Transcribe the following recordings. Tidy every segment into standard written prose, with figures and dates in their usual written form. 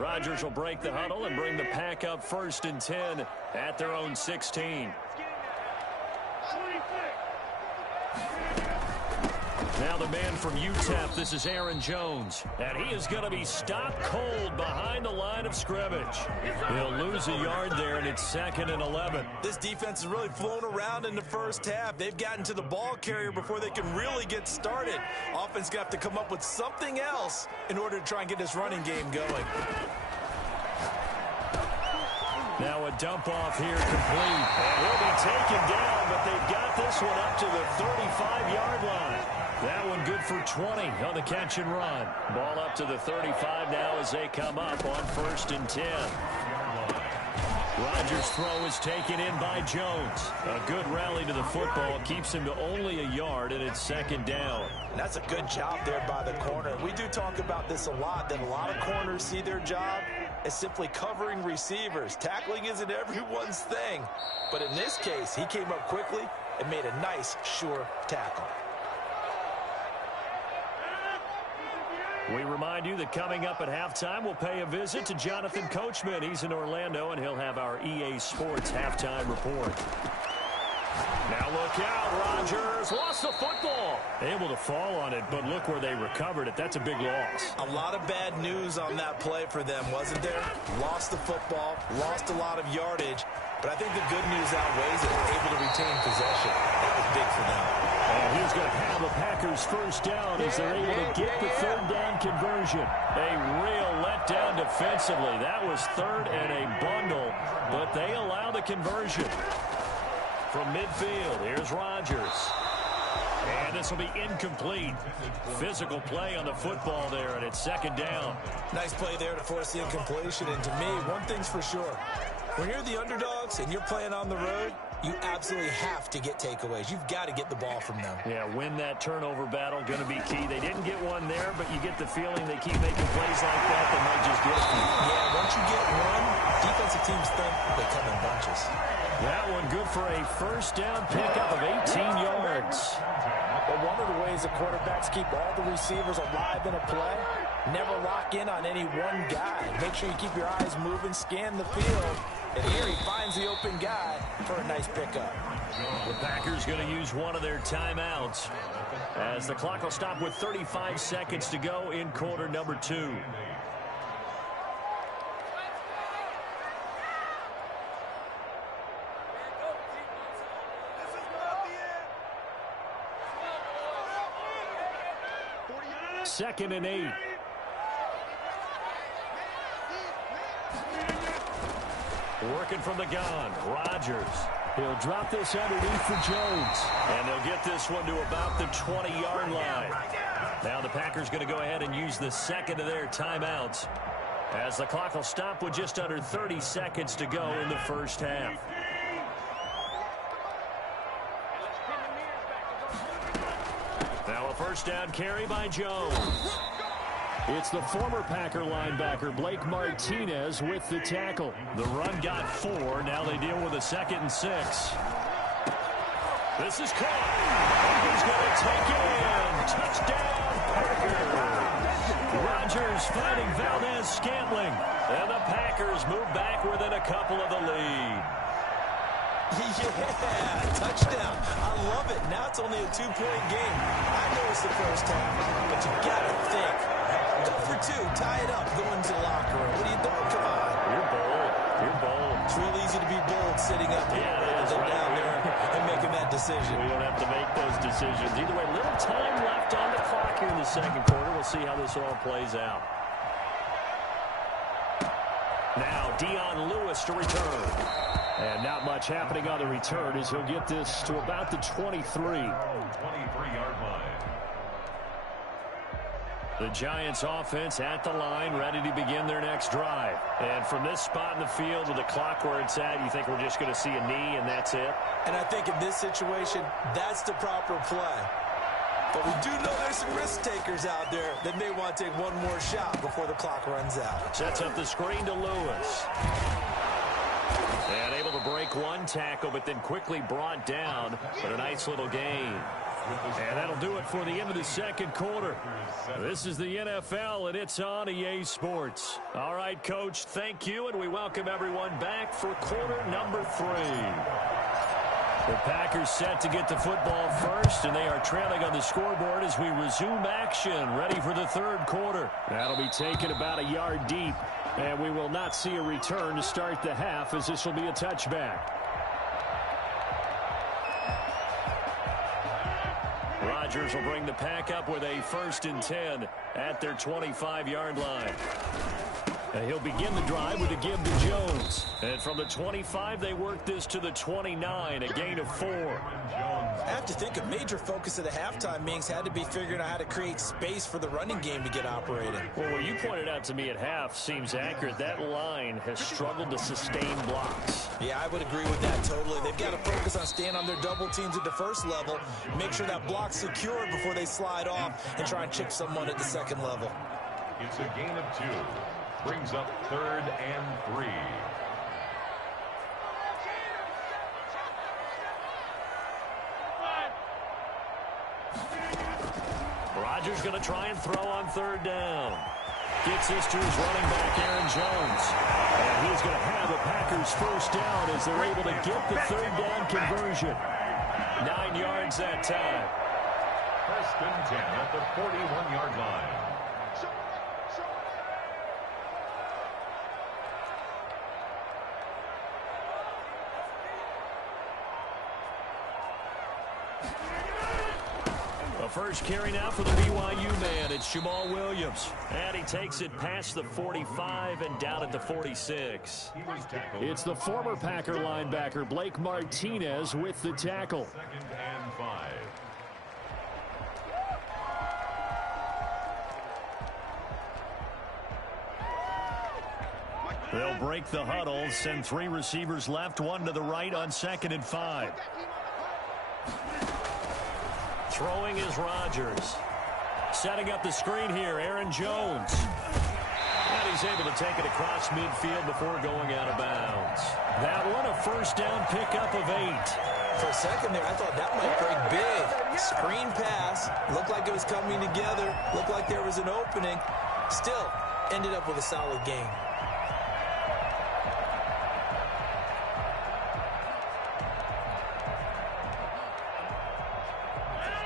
Rodgers will break the huddle and bring the pack up 1st and 10 at their own 16. Now the man from UTEP, this is Aaron Jones. And he is going to be stopped cold behind the line of scrimmage. He'll lose a yard there, and it's 2nd and 11. This defense has really flown around in the first half. They've gotten to the ball carrier before they can really get started. Offense got to come up with something else in order to try and get this running game going. Now a dump off here complete. And he'll be taken down, but they've got this one up to the 35-yard line. That one good for 20 on the catch and run. Ball up to the 35 now as they come up on 1st and 10. Rodgers' throw is taken in by Jones. A good rally to the football keeps him to only a yard, and it's 2nd down. And that's a good job there by the corner. We do talk about this a lot, that a lot of corners see their job as simply covering receivers. Tackling isn't everyone's thing. But in this case, he came up quickly and made a nice, sure tackle. We remind you that coming up at halftime, we'll pay a visit to Jonathan Coachman. He's in Orlando, and he'll have our EA Sports halftime report. Now look out, Rodgers lost the football. Able to fall on it, but look where they recovered it. That's a big loss. A lot of bad news on that play for them, wasn't there? Lost the football, lost a lot of yardage, but I think the good news outweighs it. Able to retain possession. That was big for them. And he's going to have the Packers 1st down as they're able to get the 3rd down conversion. A real letdown defensively. That was 3rd and a bundle, but they allow the conversion. From midfield, here's Rodgers. And this will be incomplete. Physical play on the football there, and it's 2nd down. Nice play there to force the incompletion. And to me, one thing's for sure. When you're the underdogs and you're playing on the road, you absolutely have to get takeaways. You've got to get the ball from them. Yeah, win that turnover battle, going to be key. They didn't get one there, but you get the feeling they keep making plays like that, they might just get it. Yeah, once you get one, defensive teams think they come in bunches. That one good for a 1st down pickup of 18 yards. But one of the ways the quarterbacks keep all the receivers alive in a play, never lock in on any one guy. Make sure you keep your eyes moving, scan the field. And here he finds the open guy for a nice pickup. The Packers going to use one of their timeouts as the clock will stop with 35 seconds to go in quarter number 2. Second and 8. Working from the gun, Rodgers. He'll drop this underneath for Jones. And they'll get this one to about the 20-yard line. Now the Packers going to go ahead and use the 2nd of their timeouts as the clock will stop with just under 30 seconds to go in the 1st half. Now a 1st down carry by Jones. It's the former Packer linebacker Blake Martinez with the tackle. The run got 4. Now they deal with a 2nd and 6. This is caught. He's going to take it in. Touchdown, Packers. Rodgers finding Valdez-Scantling. And the Packers move back within a couple of the lead. Yeah, touchdown. I love it. Now it's only a 2-point game. I know it's the first half, but you got to think. Go for 2, tie it up, go into the locker room. What are you doing? Come on. You're bold. You're bold. It's real easy to be bold sitting up here rather than down there and making that decision. We don't have to make those decisions. Either way, little time left on the clock here in the 2nd quarter. We'll see how this all plays out. Now, Dion Lewis to return. And not much happening on the return as he'll get this to about the 23. 23-yard line. The Giants offense at the line, ready to begin their next drive. And from this spot in the field with the clock where it's at, you think we're just going to see a knee and that's it? And I think in this situation, that's the proper play. But we do know there's some risk takers out there that may want to take one more shot before the clock runs out. Sets up the screen to Lewis. And able to break one tackle, but then quickly brought down. But a nice little gain. And that'll do it for the end of the second quarter. This is the NFL, and it's on EA Sports. All right, Coach, thank you, and we welcome everyone back for quarter number 3. The Packers set to get the football first, and they are trailing on the scoreboard as we resume action, ready for the third quarter. That'll be taken about a yard deep, and we will not see a return to start the half, as this will be a touchback. Rodgers will bring the Pack up with a 1st and 10 at their 25-yard line. And he'll begin the drive with a give to Jones. And from the 25, they work this to the 29, a gain of 4. I have to think a major focus of the halftime meetings had to be figuring out how to create space for the running game to get operating. Well, what you pointed out to me at half seems accurate. That line has struggled to sustain blocks. Yeah, I would agree with that totally. They've got to focus on staying on their double teams at the first level, make sure that block's secure before they slide off and try and chip someone at the second level. It's a gain of 2. Brings up 3rd and 3. Rodgers going to try and throw on 3rd down. Gets this to his running back, Aaron Jones. And he's going to have a Packers 1st down as they're able to get the 3rd down conversion. 9 yards that time. 1st and 10 at the 41-yard line. First carry now for the BYU man. It's Jamal Williams. And he takes it past the 45 and down at the 46. It's the former Packer linebacker Blake Martinez with the tackle. 2nd and 5. They'll break the huddle, send 3 receivers left, 1 to the right on 2nd and 5. Throwing is Rodgers. Setting up the screen here, Aaron Jones. And he's able to take it across midfield before going out of bounds. That one, a 1st down pickup of 8. For a second there, I thought that might break big. Screen pass. Looked like it was coming together. Looked like there was an opening. Still, ended up with a solid game.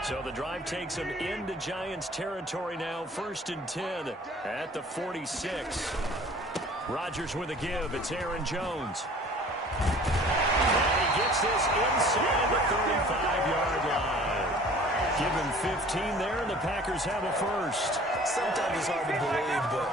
So the drive takes them into Giants territory now. 1st and 10 at the 46. Rodgers with a give. It's Aaron Jones. And he gets this inside the 35-yard line. Give him 15 there, and the Packers have a 1st. Sometimes it's hard to believe, but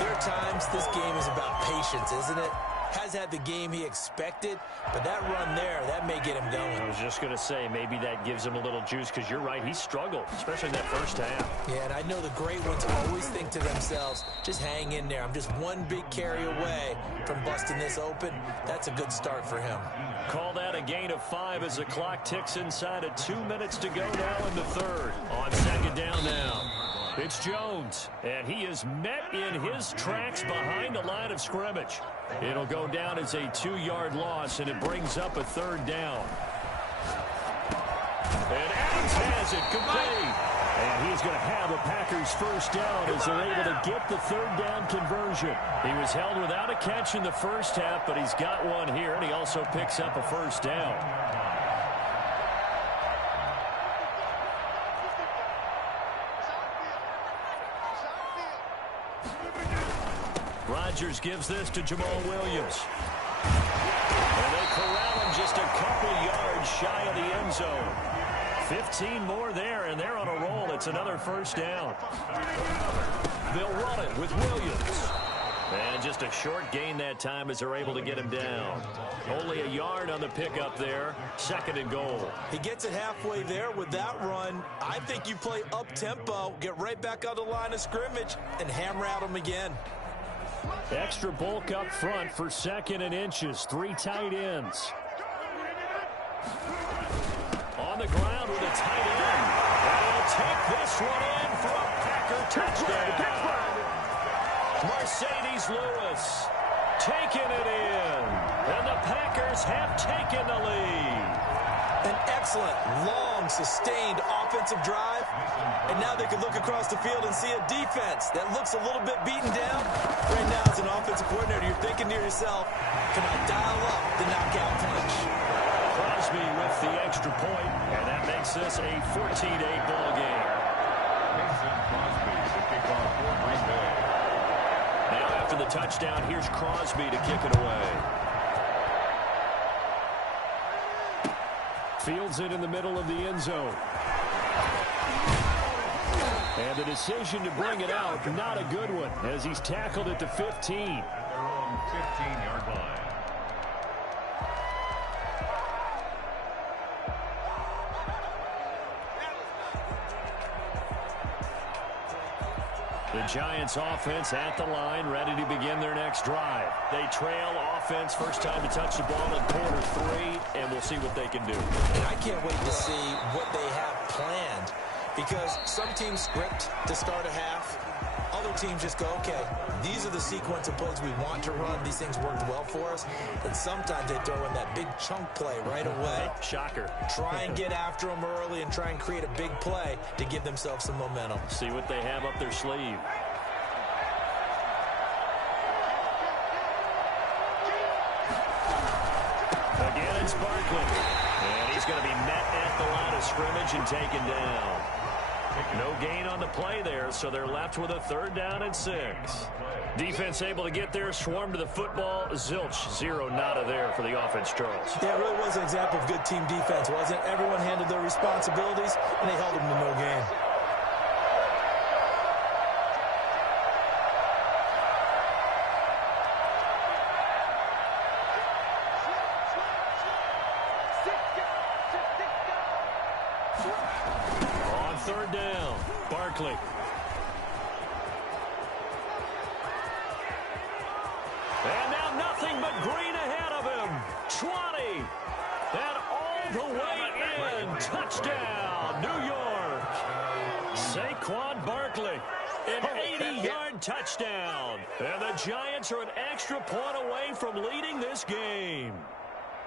there are times this game is about patience, isn't it? Has had the game he expected, but that run there, that may get him going. I was just going to say, maybe that gives him a little juice, because you're right, he struggled, especially in that 1st half. Yeah, and I know the great ones always think to themselves, just hang in there. I'm just one big carry away from busting this open. That's a good start for him. Call that a gain of 5 as the clock ticks inside of 2 minutes to go now in the 3rd. On 2nd down now. It's Jones, and he is met in his tracks behind the line of scrimmage. It'll go down as a 2-yard loss, and it brings up a 3rd down. And Adams has it complete. And he's going to have a Packers 1st down as they're able to get the 3rd down conversion. He was held without a catch in the 1st half, but he's got one here, and he also picks up a 1st down. Rodgers gives this to Jamal Williams. And they corral him just a couple yards shy of the end zone. 15 more there, and they're on a roll. It's another 1st down. They'll run it with Williams. And just a short gain that time as they're able to get him down. Only a yard on the pickup there. 2nd and goal. He gets it halfway there with that run. I think you play up-tempo, get right back on the line of scrimmage, and hammer at him again. Extra bulk up front for 2nd and inches. 3 tight ends. On the ground with a tight end. And he'll take this one in for a Packer touchdown. Mercedes Lewis taking it in. And the Packers have taken the lead. An excellent, long, sustained offensive drive. And now they can look across the field and see a defense that looks a little bit beaten down. Right now, as an offensive coordinator, you're thinking to yourself, can I dial up the knockout punch? Crosby with the extra point, and that makes this a 14-8 ball game. Mason Crosby to kick off for Green Bay. Now after the touchdown, here's Crosby to kick it away. Fields it in the middle of the end zone. And the decision to bring it out, not a good one, as he's tackled at the 15. Their own 15-yard line. The Giants offense at the line, ready to begin their next drive. They trail offense, first time to touch the ball in quarter 3, and we'll see what they can do. And I can't wait to see what they have planned, because some teams script to start a half. Other teams just go, okay, these are the sequence of plays we want to run. These things worked well for us. And sometimes they throw in that big chunk play right away. Shocker. Try and get after them early and try and create a big play to give themselves some momentum. See what they have up their sleeve. Again, it's Barkley. And he's going to be met at the line of scrimmage and taken down. No gain on the play there, so they're left with a 3rd down and 6. Defense able to get there, swarm to the football. Zilch, 0 nada there for the offense, Charles. Yeah, it really was an example of good team defense, wasn't it? Everyone handled their responsibilities, and they held them to no gain. On 3rd down, Barkley. And now nothing but green ahead of him. 20. And all the way in. Touchdown, New York. Saquon Barkley. An 80-yard touchdown. And the Giants are an extra point away from leading this game.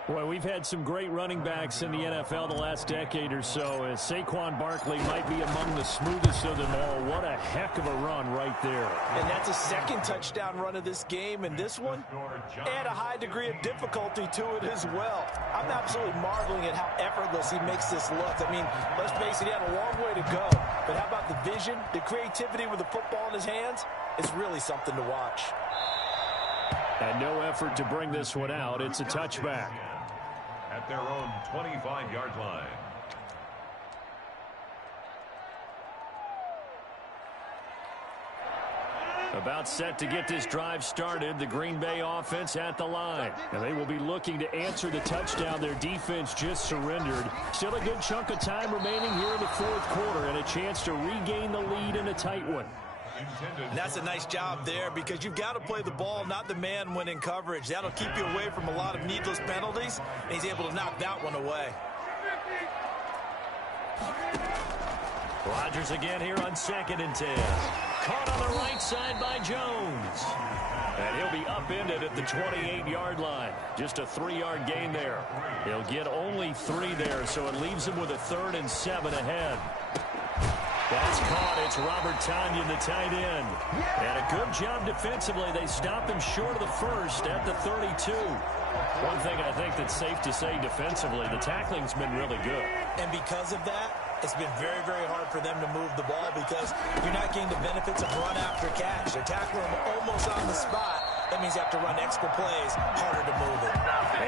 Boy, we've had some great running backs in the NFL the last decade or so. As Saquon Barkley might be among the smoothest of them all. What a heck of a run right there. And that's a 2nd touchdown run of this game. And this one, add a high degree of difficulty to it as well. I'm absolutely marveling at how effortless he makes this look. I mean, let's face it, he had a long way to go. But how about the vision, the creativity with the football in his hands? It's really something to watch. And no effort to bring this one out. It's a touchback. At their own 25-yard line. About set to get this drive started. The Green Bay offense at the line. And they will be looking to answer the touchdown their defense just surrendered. Still a good chunk of time remaining here in the 4th quarter and a chance to regain the lead in a tight one. And that's a nice job there, because you've got to play the ball, not the man when in coverage. That'll keep you away from a lot of needless penalties, and he's able to knock that one away. Rodgers again here on 2nd and 10. Caught on the right side by Jones. And he'll be upended at the 28-yard line. Just a 3-yard gain there. He'll get only 3 there, so it leaves him with a 3rd and 7 ahead. That's caught. It's Robert Tonyan, the tight end. And a good job defensively. They stopped him short of the 1st at the 32. One thing I think that's safe to say defensively, the tackling's been really good. And because of that, it's been very, very hard for them to move the ball, because you're not getting the benefits of run after catch. They're tackling him almost on the spot. That means you have to run extra plays, harder to move it.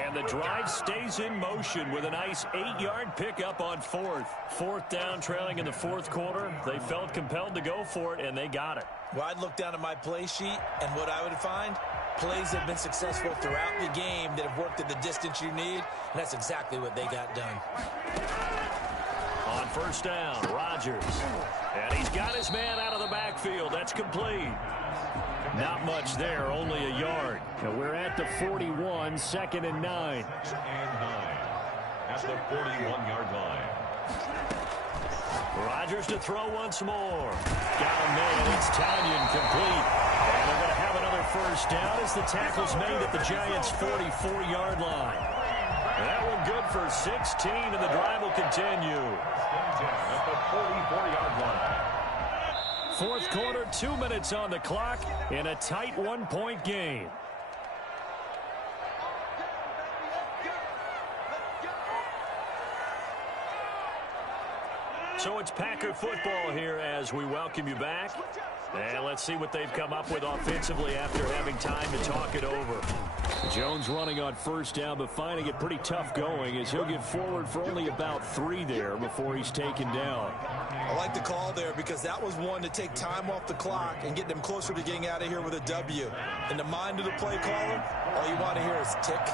And the drive stays in motion with a nice 8-yard pickup on 4th. 4th down, trailing in the 4th quarter. They felt compelled to go for it, and they got it. Well, I'd look down at my play sheet, and what I would find, plays that have been successful throughout the game that have worked at the distance you need, and that's exactly what they got done. On 1st down, Rodgers. And he's got his man out of the backfield. That's complete. Not much there, only a yard. Now we're at the 41, 2nd and 9. 2nd and 9 at the 41-yard line. Rodgers to throw once more. Got him made. It's Tonyan complete. And they're going to have another 1st down as the tackle's made at the Giants' 44-yard line. That one good for 16, and the drive will continue. At the 44-yard line. Fourth quarter, 2 minutes on the clock in a tight one-point game. So it's Packer football here as we welcome you back. And let's see what they've come up with offensively after having time to talk it over. Jones running on first down, but finding it pretty tough going as he'll get forward for only about 3 there before he's taken down. I like the call there because that was one to take time off the clock and get them closer to getting out of here with a W. In the mind of the play caller, all you want to hear is tick,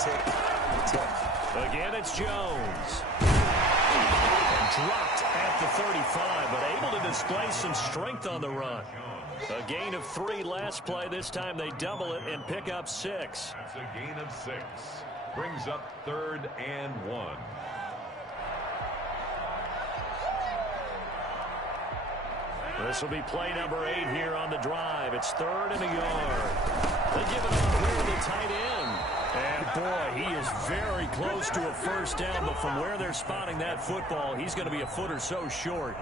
tick, tick. Again, it's Jones. Dropped at the 35, but able to display some strength on the run. A gain of 3 last play. This time they double it and pick up 6. That's a gain of 6. Brings up 3rd and 1. This will be play number 8 here on the drive. It's 3rd and a yard. They give it off here to the tight end. And boy, he is very close to a first down, but from where they're spotting that football, he's going to be a foot or so short.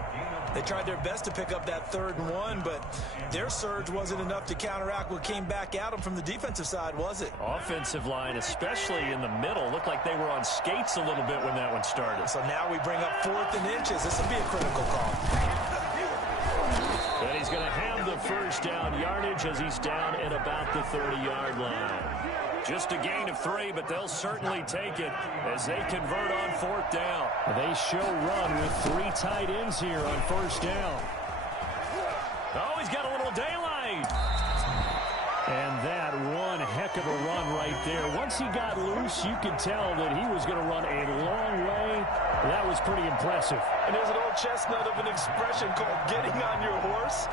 They tried their best to pick up that 3rd and 1, but their surge wasn't enough to counteract what came back at them from the defensive side, was it? Offensive line, especially in the middle, looked like they were on skates a little bit when that one started. So now we bring up 4th and inches. This will be a critical call. And he's going to have the first down yardage as he's down at about the 30-yard line. Just a gain of 3, but they'll certainly take it as they convert on 4th down. They show run with 3 tight ends here on first down. Oh, he's got a little daylight. And that one heck of a run right there. Once he got loose, you could tell that he was going to run a long way. That was pretty impressive. And there's an old chestnut of an expression called getting on your horse.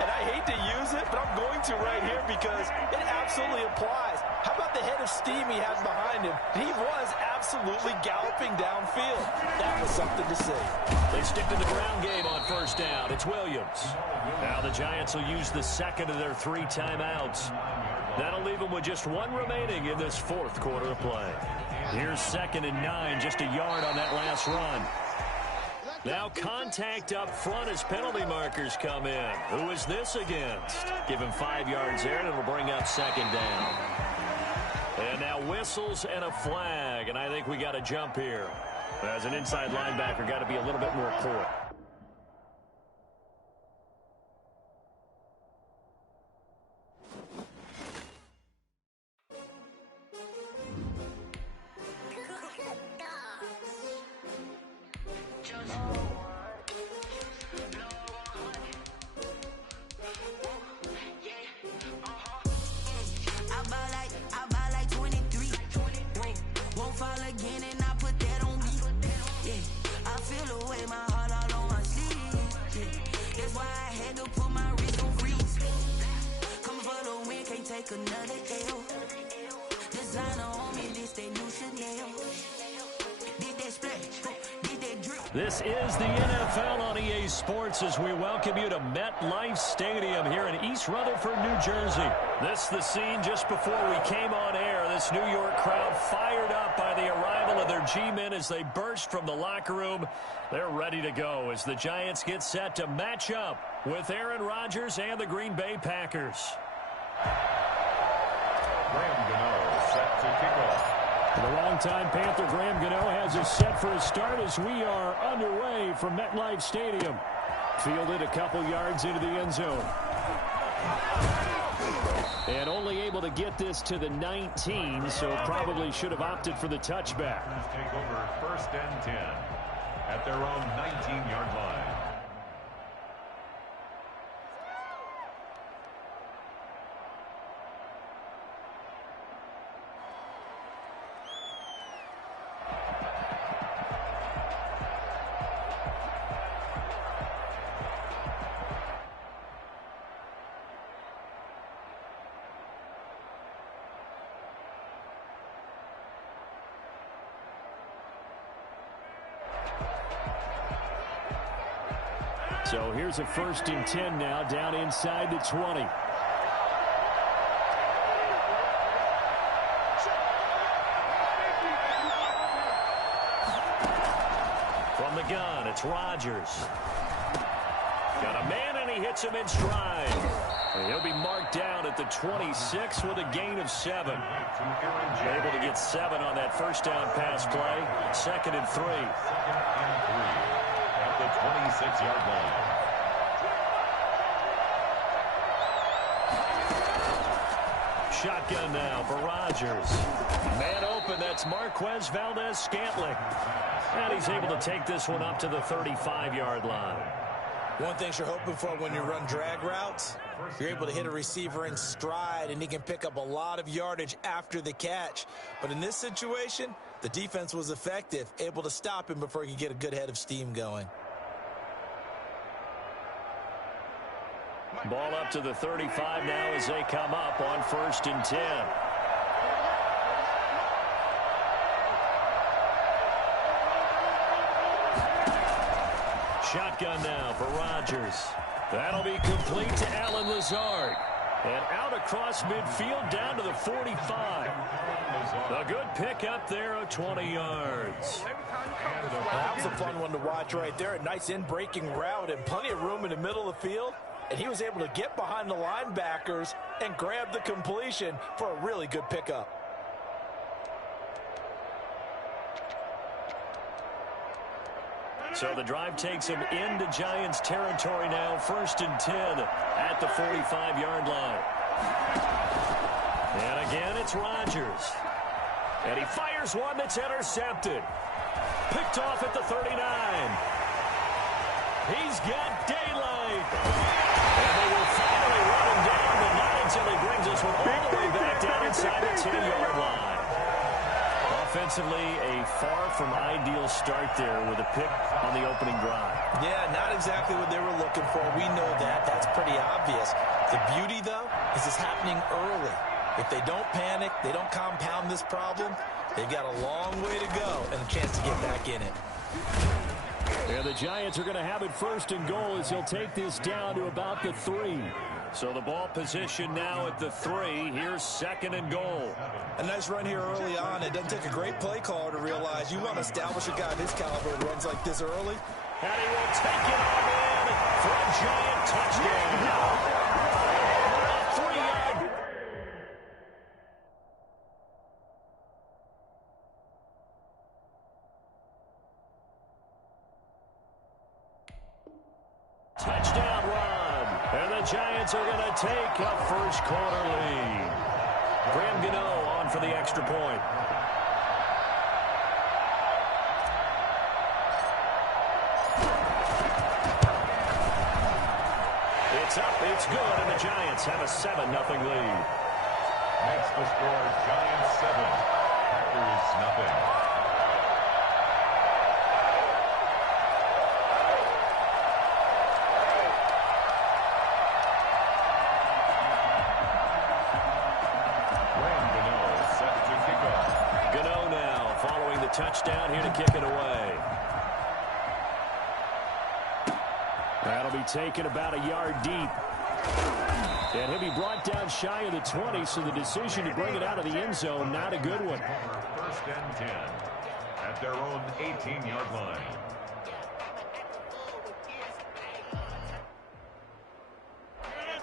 And I hate to use it, but I'm going to right here because it absolutely applies. How about the head of steam he had behind him? He was absolutely galloping downfield. That was something to see. They stick to the ground game on first down. It's Williams. Now the Giants will use the second of their 3 timeouts. That'll leave them with just 1 remaining in this 4th quarter of play. Here's 2nd and 9, just a yard on that last run. Now contact up front as penalty markers come in. Who is this against? Give him 5 yards there, and it'll bring up 2nd down. And now whistles and a flag, and I think we got a jump here. As an inside linebacker, got to be a little bit more poor. This is the NFL on EA Sports as we welcome you to MetLife Stadium here in East Rutherford, New Jersey. This is the scene just before we came on air. This New York crowd fired up by the arrival of their G-men as they burst from the locker room. They're ready to go as the Giants get set to match up with Aaron Rodgers and the Green Bay Packers. Graham Gano set to kick off. The longtime Panther Graham Gano has us set for a start as we are underway from MetLife Stadium. Fielded a couple yards into the end zone. And only able to get this to the 19, so probably should have opted for the touchback. Take over 1st and 10 at their own 19-yard line. So here's a 1st and 10 now, down inside the 20. shotgun. It's Rodgers. Got a man, and he hits him in stride. And he'll be marked down at the 26 with a gain of 7. Able to get 7 on that first down pass play. 2nd and 3. At the 26-yard line. Shotgun now for Rodgers. Man open, that's Marquez Valdez-Scantling. And he's able to take this one up to the 35-yard line. One thing you're hoping for when you run drag routes, you're able to hit a receiver in stride, and he can pick up a lot of yardage after the catch. But in this situation, the defense was effective, able to stop him before he could get a good head of steam going. Ball up to the 35 now as they come up on 1st and 10. Shotgun now for Rodgers. That'll be complete to Allen Lazard. And out across midfield down to the 45. A good pickup there of 20 yards. That was a fun one to watch right there. A nice in-breaking route and plenty of room in the middle of the field. And he was able to get behind the linebackers and grab the completion for a really good pickup. So the drive takes him into Giants territory now. 1st and 10 at the 45-yard line. And again, it's Rodgers. And he fires one that's intercepted. Picked off at the 39. He's got daylight. And they will finally run him down, but not until he brings this one all the way back down inside the 10-yard line. Offensively, a far from ideal start there with a pick on the opening drive. Yeah, not exactly what they were looking for. We know that. That's pretty obvious. The beauty, though, is it's happening early. If they don't panic, they don't compound this problem, they've got a long way to go and a chance to get back in it. And the Giants are going to have it 1st and goal as he'll take this down to about the 3. So the ball position now at the 3. Here's 2nd and goal. A nice run here early on. It doesn't take a great play caller to realize you want to establish a guy of his caliber who runs like this early. And he will take it on in for a Giant touchdown. 3-yard. Touchdown run. And the Giants are going to take a first quarter lead. Graham Gano on for the extra point. It's up, it's good, and the Giants have a 7-0 lead. Makes the score Giants 7, Packers 0. Touchdown here to kick it away. That'll be taken about a yard deep. And he'll be brought down shy of the 20, so the decision to bring it out of the end zone, not a good one. 1st and 10 at their own 18-yard line.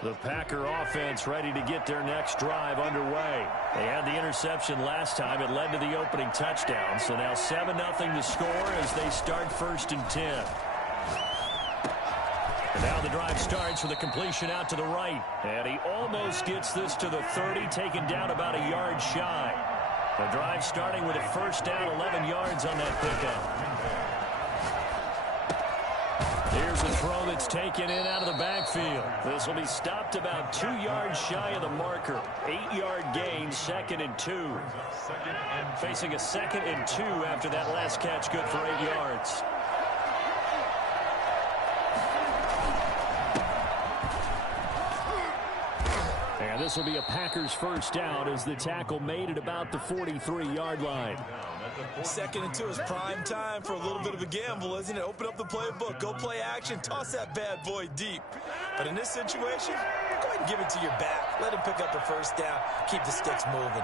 The Packer offense ready to get their next drive underway. They had the interception last time. It led to the opening touchdown. So now 7-0 to score as they start 1st and 10. And now the drive starts with a completion out to the right. And he almost gets this to the 30, taken down about a yard shy. The drive starting with a 1st down, 11 yards on that pickup. Here's a throw that's taken in out of the backfield. This will be stopped about 2 yards shy of the marker. 8-yard gain, 2nd and 2. Facing a 2nd and 2 after that last catch, good for 8 yards. And this will be a Packers 1st down as the tackle made at about the 43-yard line. 2nd and 2 is prime time for a little bit of a gamble, isn't it? Open up the playbook, go play action, toss that bad boy deep. But in this situation, go ahead and give it to your back. Let him pick up the 1st down, keep the sticks moving.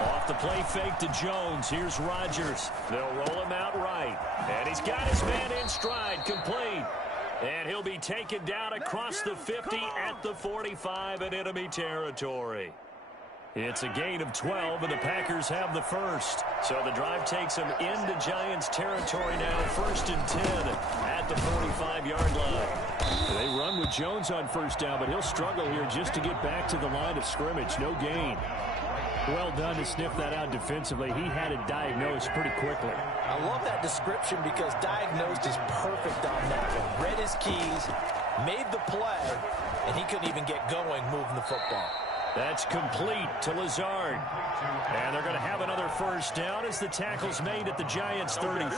Off the play fake to Jones. Here's Rodgers. They'll roll him out right. And he's got his man in stride, complete. And he'll be taken down across the 50 at the 45 in enemy territory. It's a gain of 12, and the Packers have the first. So the drive takes them into Giants territory now, 1st and 10 at the 45-yard line. They run with Jones on first down, but he'll struggle here just to get back to the line of scrimmage. No gain. Well done to sniff that out defensively. He had it diagnosed pretty quickly. I love that description because diagnosed is perfect on that one. Read his keys, made the play, and he couldn't even get going moving the football. That's complete to Lazard. And they're going to have another first down as the tackle's made at the Giants' 33.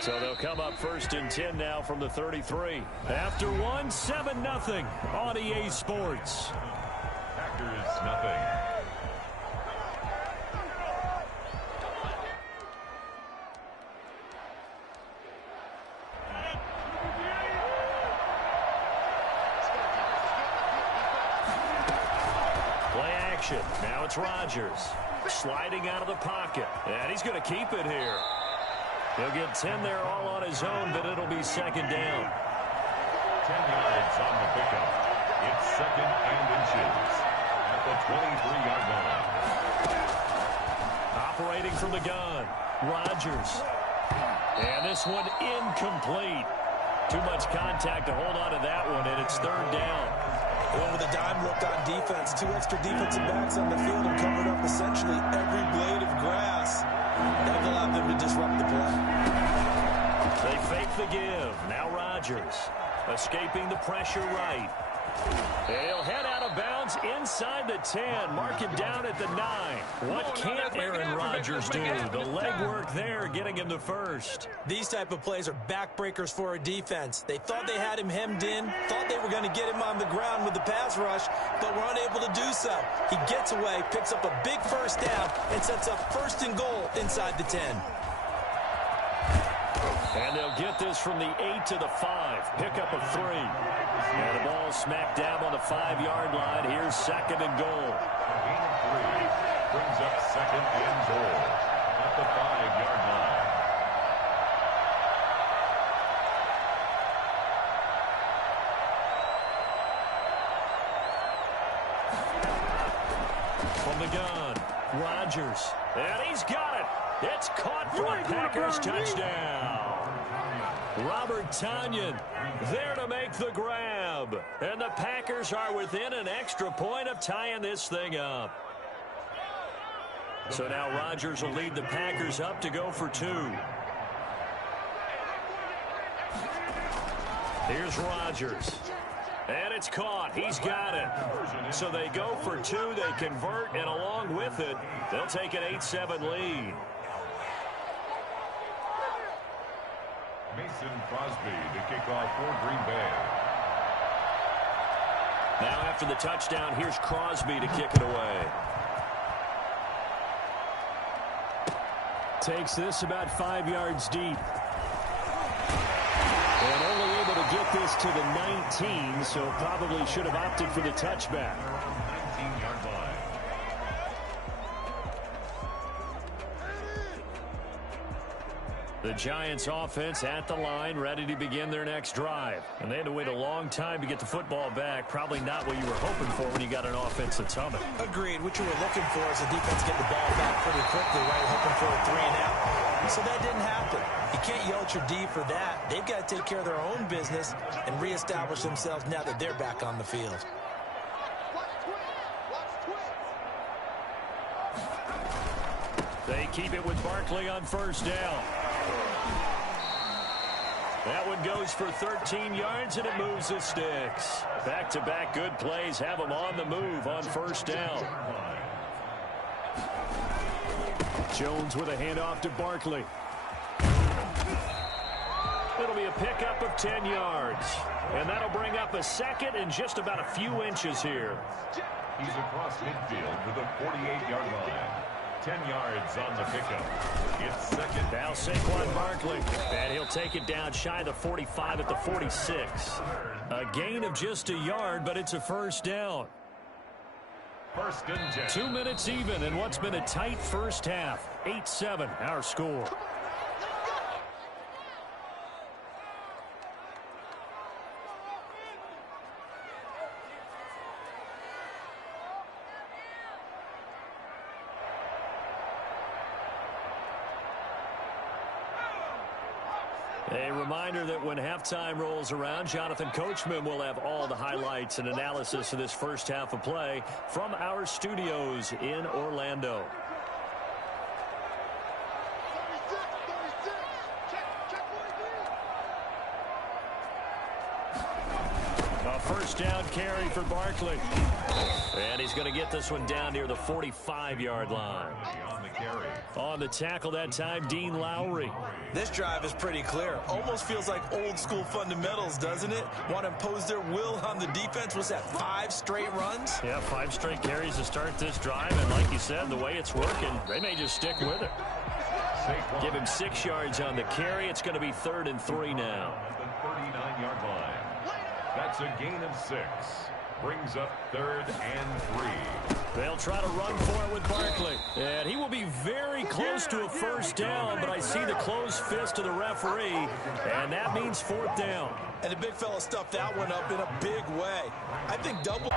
So they'll come up 1st and 10 now from the 33. After one, 7-0 on EA Sports. Packers nothing. Now it's Rodgers sliding out of the pocket, and he's going to keep it here. He'll get 10 there all on his own, but it'll be 2nd down. 10 yards on the pickup. It's 2nd and inches at the 23-yard line. Operating from the gun, Rodgers. And this one incomplete. Too much contact to hold on to that one, and it's 3rd down. Well, with a dime look on defense, 2 extra defensive backs on the field and covered up essentially every blade of grass. That allowed them to disrupt the play. They fake the give. Now Rodgers escaping the pressure right. He'll head out of bounds inside the 10. Mark it down at the 9. What can't Aaron Rodgers do? The legwork there getting him the first. These type of plays are backbreakers for a defense. They thought they had him hemmed in, thought they were going to get him on the ground with the pass rush, but were unable to do so. He gets away, picks up a big first down, and sets up 1st and goal inside the 10. And they'll get this from the 8 to the 5. Pickup of 3. And the ball smack dab on the 5-yard line. Here's 2nd and goal. Gain of 3 brings up 2nd and goal at the 5-yard line. From the gun, Rodgers. And he's got it. It's caught for a Packers touchdown. Robert Tonyan there to make the grab. And the Packers are within an extra point of tying this thing up. So now Rodgers will lead the Packers up to go for 2. Here's Rodgers. And it's caught. He's got it. So they go for 2. They convert, and along with it, they'll take an 8-7 lead. Mason Crosby to kick off for Green Bay. Now after the touchdown, here's Crosby to kick it away. Takes this about 5 yards deep. And only able to get this to the 19, so probably should have opted for the touchback. 19-yard line. The Giants offense at the line, ready to begin their next drive. And they had to wait a long time to get the football back. Probably not what you were hoping for when you got an offense that's humming. Agreed. What you were looking for is the defense get the ball back pretty quickly, right? Hoping for a 3 and out. So that didn't happen. You can't yell at your D for that. They've got to take care of their own business and reestablish themselves now that they're back on the field. They keep it with Barkley on first down. That one goes for 13 yards, and it moves the sticks. Back-to-back good plays have them on the move on first down. Jones with a handoff to Barkley. It'll be a pickup of 10 yards. And that'll bring up a second and just about a few inches here. He's across midfield to the 48-yard line. 10 yards on the pickup. It's second. Now Saquon Barkley, and he'll take it down shy of the 45 at the 46. A gain of just a yard, but it's a first down. First and 10. 2 minutes even in what's been a tight first half. 8-7, our score. A reminder that when halftime rolls around, Jonathan Coachman will have all the highlights and analysis of this first half of play from our studios in Orlando. A first down carry for Barkley. And he's going to get this one down near the 45-yard line. On the carry. On the tackle that time, Dean Lowry. This drive is pretty clear. Almost feels like old school fundamentals, doesn't it? Want to impose their will on the defense. Was that 5 straight runs? Yeah, 5 straight carries to start this drive. And like you said, the way it's working, they may just stick with it. Give him 6 yards on the carry. It's going to be 3rd and 3 now. At the 39-yard line. That's a gain of 6. Brings up 3rd and 3. They'll try to run for it with Barkley. And he will be very close to a first down, but I see the closed fist of the referee, and that means 4th down. And the big fella stuffed that one up in a big way. I think double...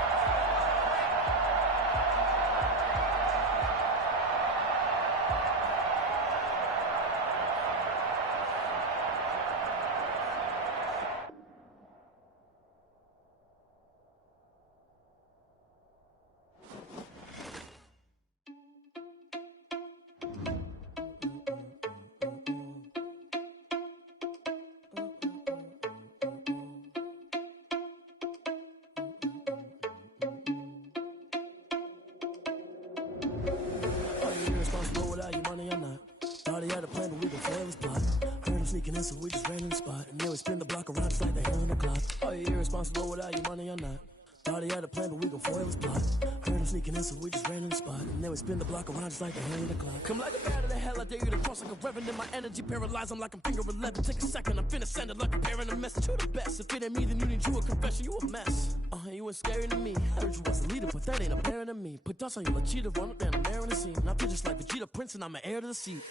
Sneaking in, so we just ran in the spot. And then we spin the block around just like the hand on the clock. Are you irresponsible without your money or not? Thought he had a plan, but we gon' foil his plot. Heard him sneaking in, so we just ran in the spot. And then we spin the block around just like the hand on the clock. Come like a bat of the hell, I dare you to cross like a reverend. My energy paralyzed, I'm like I'm finger 11. Take a second, I'm finna send it like a parent a message to the best. If it ain't me, then you need you a confession, you a mess. You ain't scary to me. Heard you was a leader, but that ain't apparent to me. Put dust on you like cheetah, run up down the narrow in the scene. I feel just like Vegeta Prince, and I'm an heir to the seat.